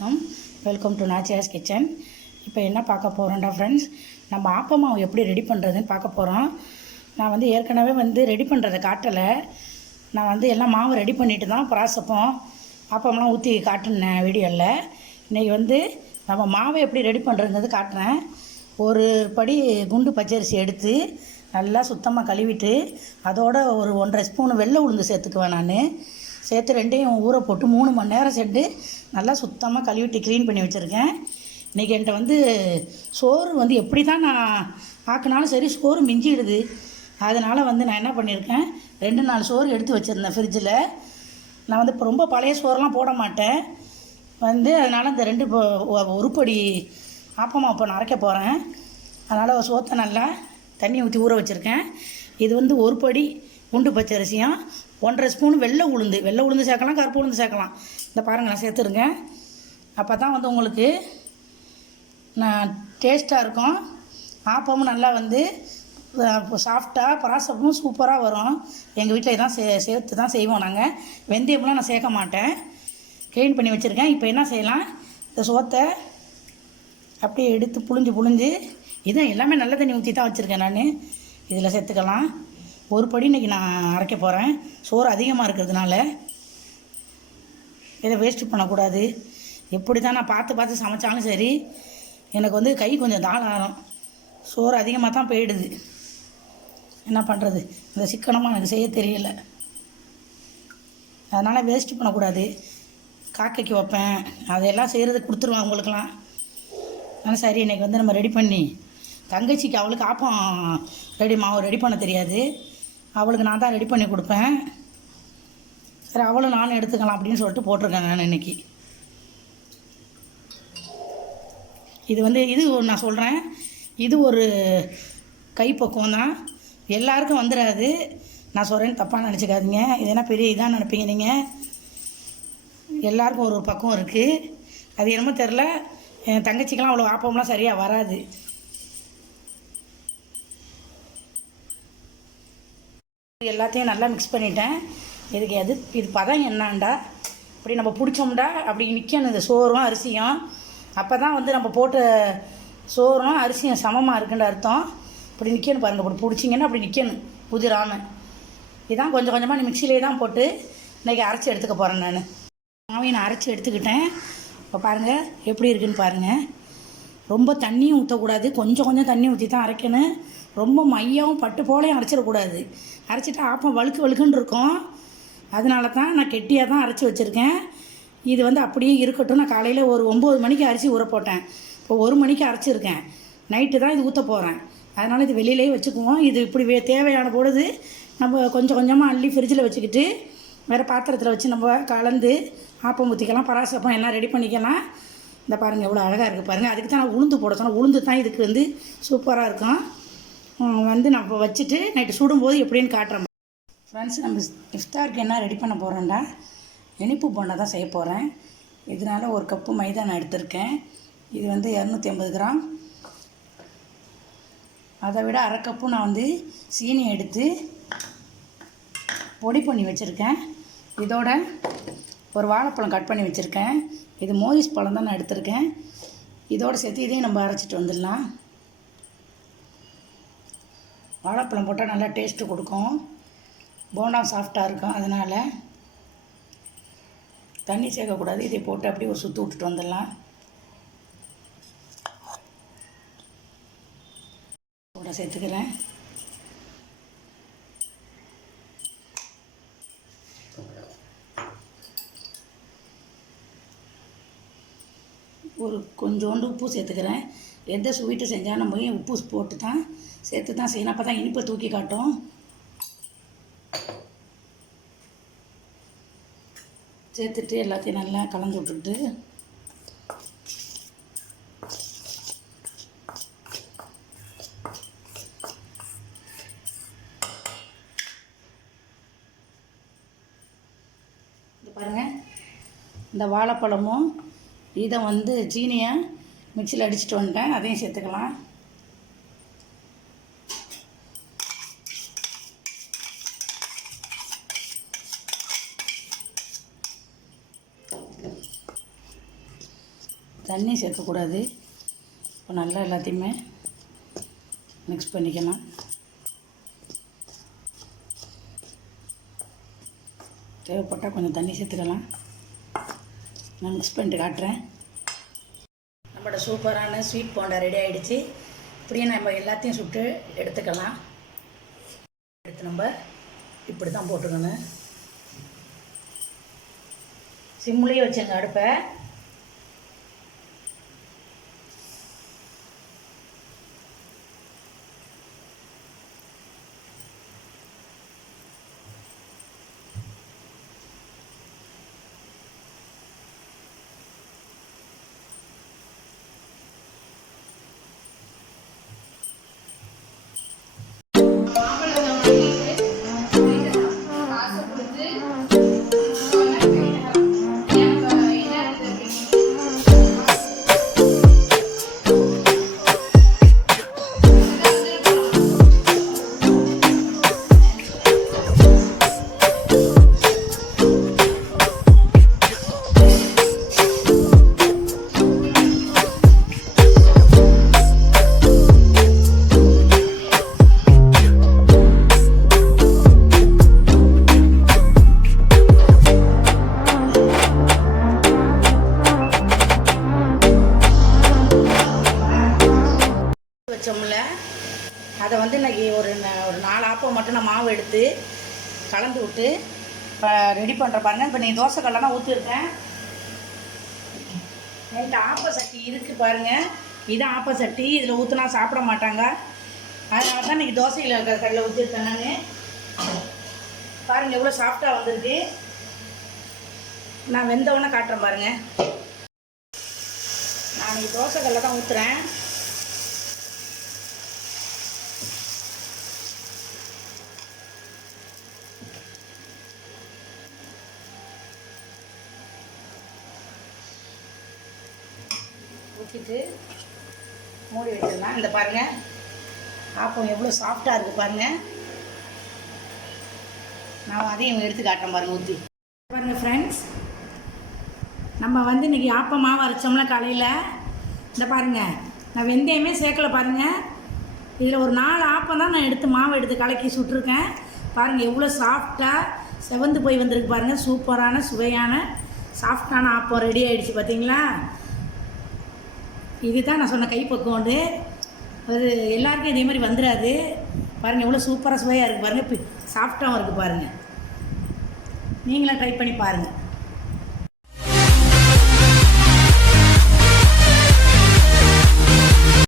வணக்கம். Welcome to நாச்சியாஸ் kitchen. இப்போ என்ன பார்க்க போகிறோம்டா ஃப்ரெண்ட்ஸ், நம்ம ஆப்பமாவு எப்படி ரெடி பண்ணுறதுன்னு பார்க்க போகிறோம். நான் வந்து ஏற்கனவே ரெடி பண்ணுறதை காட்டலை. நான் எல்லாம் மாவு ரெடி பண்ணிட்டு தான் ப்ராசப்போம் ஆப்பம்லாம் ஊற்றி காட்டினேன் வீடியோவில். இன்றைக்கி நம்ம மாவை எப்படி ரெடி பண்ணுறதுங்கிறது காட்டுறேன். ஒரு படி குண்டு பச்சரிசி எடுத்து நல்லா சுத்தமாக கழுவிட்டு அதோட ஒரு 1.5 ஸ்பூன் வெள்ளை உளுந்து சேர்த்துக்குவேன். நான் சேர்த்து ரெண்டையும் ஊற போட்டு 3 மணி நேரம் செட்டு நல்லா சுத்தமாக கழுவிட்டு க்ளீன் பண்ணி வச்சுருக்கேன். இன்றைக்கி என்கிட்ட சோறு எப்படி தான் நான் ஆக்கினாலும் சரி சோறு மிஞ்சிடுது. அதனால் நான் என்ன பண்ணியிருக்கேன், 2-4 சோறு எடுத்து வச்சுருந்தேன் ஃப்ரிட்ஜில். நான் இப்போ ரொம்ப பழைய சோறுலாம் போட மாட்டேன். அதனால் இந்த 2 உருப்படி ஆப்பமாக இப்போ நான் அரைக்க போகிறேன். அதனால் சோத்தை நல்லா தண்ணி ஊற்றி ஊற வச்சுருக்கேன். இது ஒரு படி குண்டு பச்சரிசியும் 1.5 ஸ்பூன் வெள்ளை உளுந்து சேர்க்கலாம், கருப்பு உளுந்து சேர்க்கலாம். இந்த பாருங்கள், நான் சேர்த்துருங்க. அப்போ தான் உங்களுக்கு நான் டேஸ்ட்டாக இருக்கும். ஆப்பமும் நல்லா சாஃப்டாக பராசப்பும் சூப்பராக வரும். எங்கள் வீட்டில் இதான் சேர்த்து தான் செய்வோம் நாங்கள். வெந்தயம்லாம் நான் சேர்க்க மாட்டேன். க்ளீன் பண்ணி வச்சுருக்கேன். இப்போ என்ன செய்யலாம், இந்த சோத்தை அப்படியே எடுத்து புழிஞ்சு இதான் எல்லாமே நல்ல தண்ணி ஊற்றி தான் வச்சுருக்கேன். நான் இதில் சேர்த்துக்கலாம். ஒரு படி இன்றைக்கி நான் அரைக்க போகிறேன். சோறு அதிகமாக இருக்கிறதுனால இதை வேஸ்ட்டு பண்ணக்கூடாது. எப்படி தான் நான் பார்த்து சமைச்சாலும் சரி, எனக்கு கை கொஞ்சம் தாளாரம், சோறு அதிகமாக தான் போயிடுது. என்ன பண்ணுறது, இந்த சிக்கனமாக எனக்கு செய்ய தெரியல. அதனால் வேஸ்ட்டு பண்ணக்கூடாது. காக்கைக்கு வைப்பேன், அதையெல்லாம் செய்கிறது கொடுத்துருவேன் அவங்களுக்கெல்லாம். ஆனால் சரி, இன்றைக்கி நம்ம ரெடி பண்ணி தங்கச்சிக்கு, அவளுக்கு ஆப்பம் மாவு ரெடி பண்ண தெரியாது. அவளுக்கு நான் தான் ரெடி பண்ணி கொடுப்பேன். சரி, அவளும் நானும் எடுத்துக்கலாம் அப்படின்னு சொல்லிட்டு போட்டிருக்கேன் நான் இன்றைக்கி. இது நான் சொல்கிறேன், இது ஒரு கைப்பக்குவம் தான். எல்லாருக்கும் வந்துடாது. நான் சொல்கிறேன்னு தப்பாக நினச்சிக்காதீங்க. இது என்ன பெரிய இதாக நினைப்பீங்க நீங்கள். எல்லாருக்கும் ஒரு பக்குவம் இருக்குது. அது என்னமோ தெரில, என் தங்கச்சிக்கெலாம் அவ்வளோ ஆப்பம்லாம் சரியாக வராது. எல்லாத்தையும் நல்லா மிக்ஸ் பண்ணிட்டேன். இது பதம் என்னான்டா, இப்படி நம்ம பிடிச்சோம்டா அப்படி நிற்கணும் இந்த சோறும் அரிசியும். அப்போ தான் நம்ம போட்ட சோறும் அரிசியும் சமமாக இருக்குன்ற அர்த்தம். இப்படி நிற்கணும் பாருங்கள். இப்படி பிடிச்சிங்கன்னா அப்படி நிற்கணும் உதிராமல். இதான் கொஞ்சம் கொஞ்சமாக மிக்சிலே தான் போட்டு இன்றைக்கி அரைச்சி எடுத்துக்க போகிறேன். நான் மாவையை நான் அரைச்சி எடுத்துக்கிட்டேன். இப்போ பாருங்கள் எப்படி இருக்குதுன்னு பாருங்கள். ரொம்ப தண்ணியும் ஊற்றக்கூடாது, கொஞ்சம் தண்ணி ஊற்றி தான் அரைக்கணும். ரொம்ப மையாவும் பட்டு போலையும் அரைச்சிடக்கூடாது. அரைச்சிட்டா ஆப்பம் வழுக்குன்னு இருக்கும். அதனால தான் நான் கெட்டியாக தான் அரைச்சி வச்சுருக்கேன். இது அப்படியே இருக்கட்டும். நான் காலையில் ஒரு 9 மணிக்கு அரிசி ஊற போட்டேன். இப்போ 1 மணிக்கு அரைச்சிருக்கேன். நைட்டு தான் இது ஊற்ற போகிறேன். அதனால் இது வெளியிலேயே வச்சுக்குவோம். இது இப்படி தேவையான பொழுது நம்ம கொஞ்சமாக அள்ளி ஃப்ரிட்ஜில் வச்சுக்கிட்டு வேறு பாத்திரத்தில் வச்சு நம்ம கலந்து ஆப்பம் ஊற்றிக்கலாம், பராசப்பம் எல்லாம் ரெடி பண்ணிக்கலாம். இந்த பாருங்கள் எவ்வளோ அழகாக இருக்குது பாருங்கள். அதுக்கு தான் நான் உளுந்து போட சொன்னேன். உளுந்து தான் இதுக்கு சூப்பராக இருக்கும். நம்ம வச்சுட்டு நைட்டு சுடும்போது எப்படின்னு காட்டுறேன் ஃப்ரெண்ட்ஸ். நம்ம இஃப்தாருக்கு என்ன ரெடி பண்ண போகிறோம்டா, இனிப்பு போண்டா தான் செய்ய போகிறேன். இதனால் 1 கப்பு மைதா நான் எடுத்திருக்கேன். இது 250 கிராம். அதை விட அரை கப்பு நான் சீனி எடுத்து பொடி பண்ணி வச்சுருக்கேன். இதோட ஒரு வாழைப்பழம் கட் பண்ணி வச்சுருக்கேன். இது மோரிஸ் பழம் தான் நான் எடுத்திருக்கேன். இதோடு சேர்த்து இதையும் நம்ம அரைச்சிட்டு வந்துடலாம். வாழைப்பழம் போட்டால் நல்லா டேஸ்ட்டு கொடுக்கும், போண்டா சாஃப்டாக இருக்கும். அதனால் தண்ணி சேர்க்கக்கூடாது. இதை போட்டு அப்படியே ஒரு சுற்று விட்டுட்டு வந்துடலாம். கூட சேர்த்துக்கிறேன். ஒரு கொஞ்சோண்டு உப்பு சேர்த்துக்கிறேன். எந்த ஸ்வீட்டு செஞ்சால் நம்ம உப்பு போட்டு தான் சேர்த்து தான் செய்யணும். அப்போ தான் இனிப்பை தூக்கி காட்டும். சேர்த்துட்டு எல்லாத்தையும் நல்லா கலந்து விட்டுட்டு இது பாருங்கள், இந்த வாழைப்பழமும் இதை சீனியை மிக்சியில் அடிச்சுட்டு வந்துட்டேன். அதையும் சேர்த்துக்கலாம். தண்ணி சேர்க்கக்கூடாது. இப்போ நல்லா எல்லாத்தையுமே மிக்ஸ் பண்ணிக்கலாம். தேவைப்பட்டால் கொஞ்சம் தண்ணி சேர்த்துக்கலாம். நான் மிக்ஸ் பண்ணிட்டு காட்டுறேன். நம்மளோட சூப்பரான ஸ்வீட் போண்டா ரெடி ஆகிடுச்சு. இப்படியே நம்ம எல்லாத்தையும் சுட்டு எடுத்துக்கலாம். எடுத்து நம்ம இப்படி தான் போட்டுக்கணும். சிம்லேயே வச்சுங்க அடுப்பை. வச்சோம்ல, அதை வந்து இன்றைக்கி ஒரு 4 ஆப்பம் மட்டும் நான் மாவு எடுத்து கலந்து விட்டு இப்போ ரெடி பண்ணுற பாருங்கள். இப்போ நீ தோசை கல்லாம் ஊற்றிருக்கேன். என்கிட்ட ஆப்ப சட்டி இருக்குது பாருங்கள். இது ஆப்ப சட்டி. இதில் ஊற்றினா சாப்பிட மாட்டாங்க. அதனால தான் இன்றைக்கி தோசையில் இருக்கிற கல்லில் ஊற்றிருக்கேன் நான். பாருங்கள் எவ்வளோ சாஃப்டாக வந்திருக்கு. நான் வெந்தவொன்னே காட்டுறேன் பாருங்கள். நான் இன்றைக்கி தோசை கல்லை தான் ஊற்றுறேன். ஊற்றிட்டு மூடி வச்சிடலாம். இந்த பாருங்கள் ஆப்பம் எவ்வளோ சாஃப்டாக இருக்குது பாருங்கள். நான் அதையும் எடுத்து காட்டுறேன் பாருங்கள் ஊற்றி. பாருங்கள் ஃப்ரெண்ட்ஸ், நம்ம வந்து இன்றைக்கி ஆப்பம் மாவு அரைச்சோம்ல காலையில். இந்த பாருங்கள் நான் வெந்தயமே சேர்க்கலை பாருங்கள். இதில் ஒரு 4 ஆப்பம் தான் நான் எடுத்து மாவு எடுத்து கலக்கி சுட்டிருக்கேன். பாருங்கள் எவ்வளோ சாஃப்டாக செவந்து போய் வந்திருக்கு பாருங்கள். சூப்பரான சுவையான சாஃப்டான ஆப்பம் ரெடி ஆகிடுச்சு பார்த்தீங்களா. இதுதான் நான் சொன்ன கைப்பக்குவம். அது எல்லாருக்கும் இதே மாதிரி வந்துடாது. பாருங்கள் எவ்வளோ சூப்பராக சுவையாக இருக்குது பாருங்கள். சாஃப்டாகவும் இருக்குது பாருங்கள். நீங்களும் ட்ரை பண்ணி பாருங்கள்.